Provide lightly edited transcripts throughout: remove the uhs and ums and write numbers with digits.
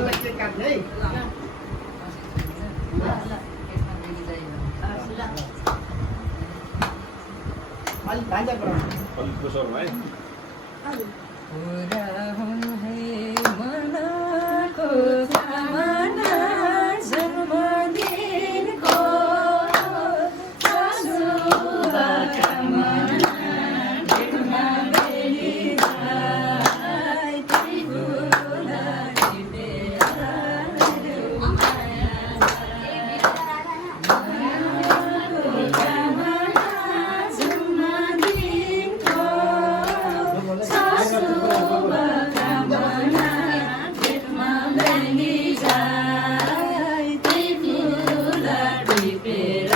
बल्ल केक काट्ने है अलि भान्जा गराउनु अलिक कसरमा है पूरा हुन है मनको कामना जन्मदिनको शुभकामना भेटमा बेली जाई तिमीलाई टिपेर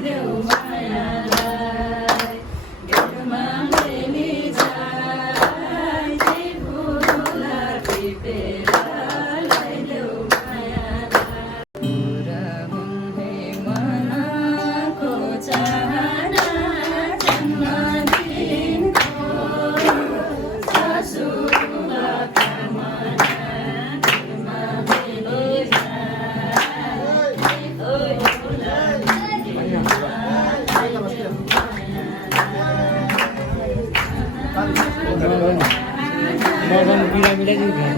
ल्याऊ मनको कामना जन्मदिनको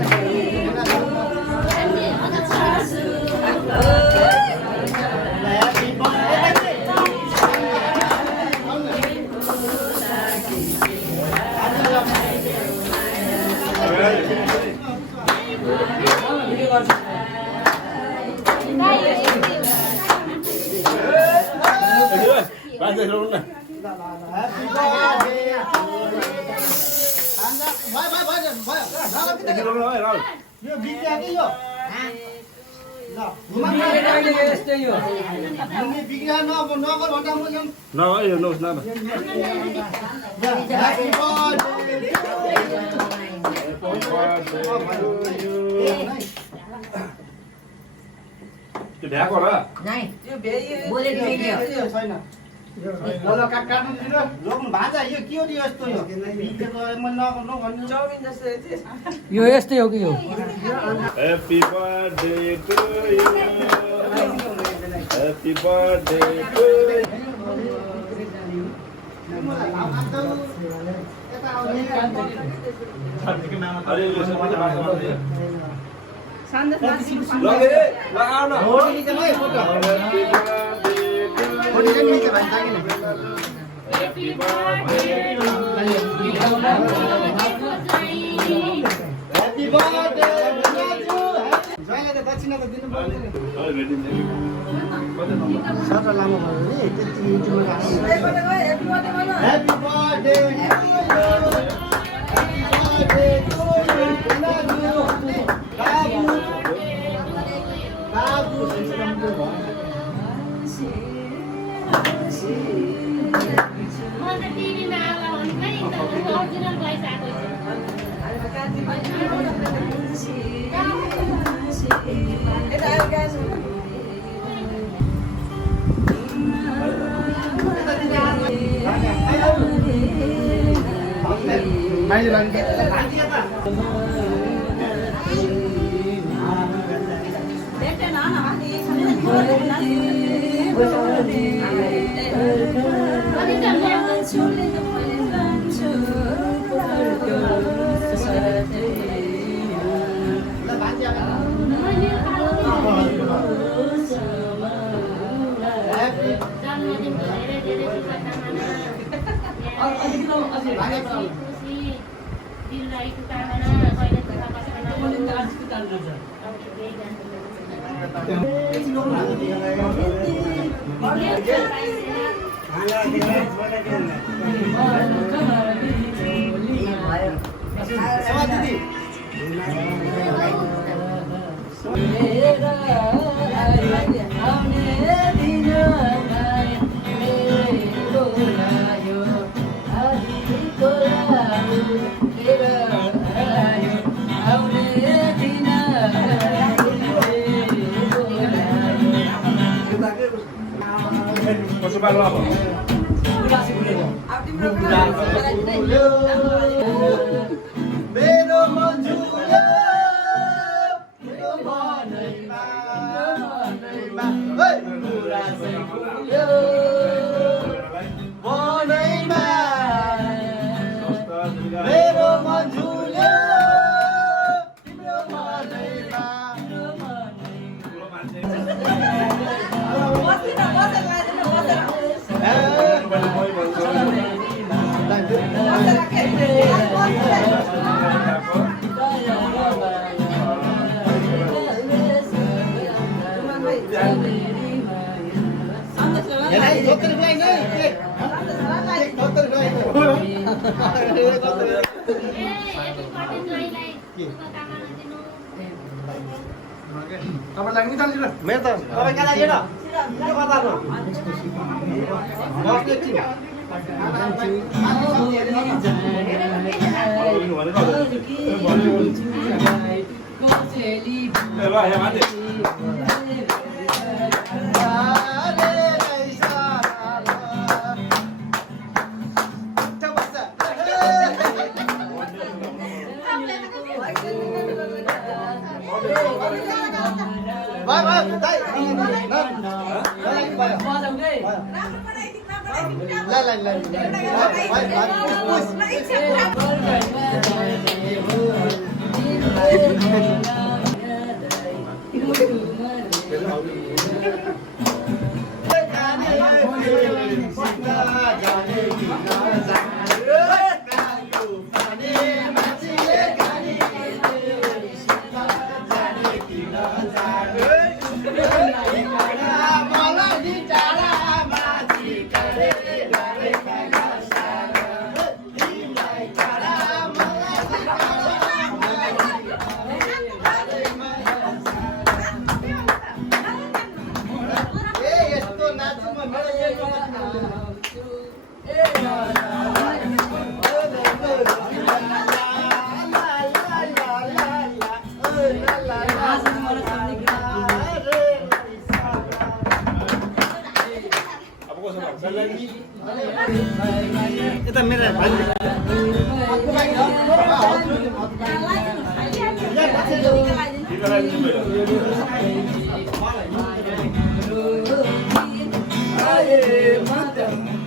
यो बिग्रिया के यो ल घुमाउनु यस्तै यो अनि बिग्रिया नगर भन्दा म यो न यो नोस् न ह्यापी बर्थडे त्यो ढ्याको र नाइ यो भेइ बोलेको यो छैन ल काट्नु दिनु लोग्नु भाजा यो के हो नि यस्तो यो बिग्रेको म नभन्नु चाउमिन जस्तो यो यस्तै हो कि यो happy birthday to you happy birthday to Dakshina त दिनु पर्दैन सत्र लामो भयो नि त्यति युट्युबमा ह्यापी बर्थडे भाइ छोतर भाइ नै एक छोतर भाइ तपाईलाई निकाल्दिनु मेरो त तपाईका लागि न के कता न बस्ने टिम यता मेरो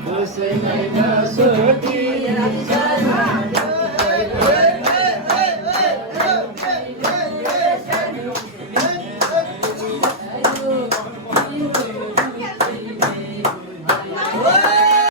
Você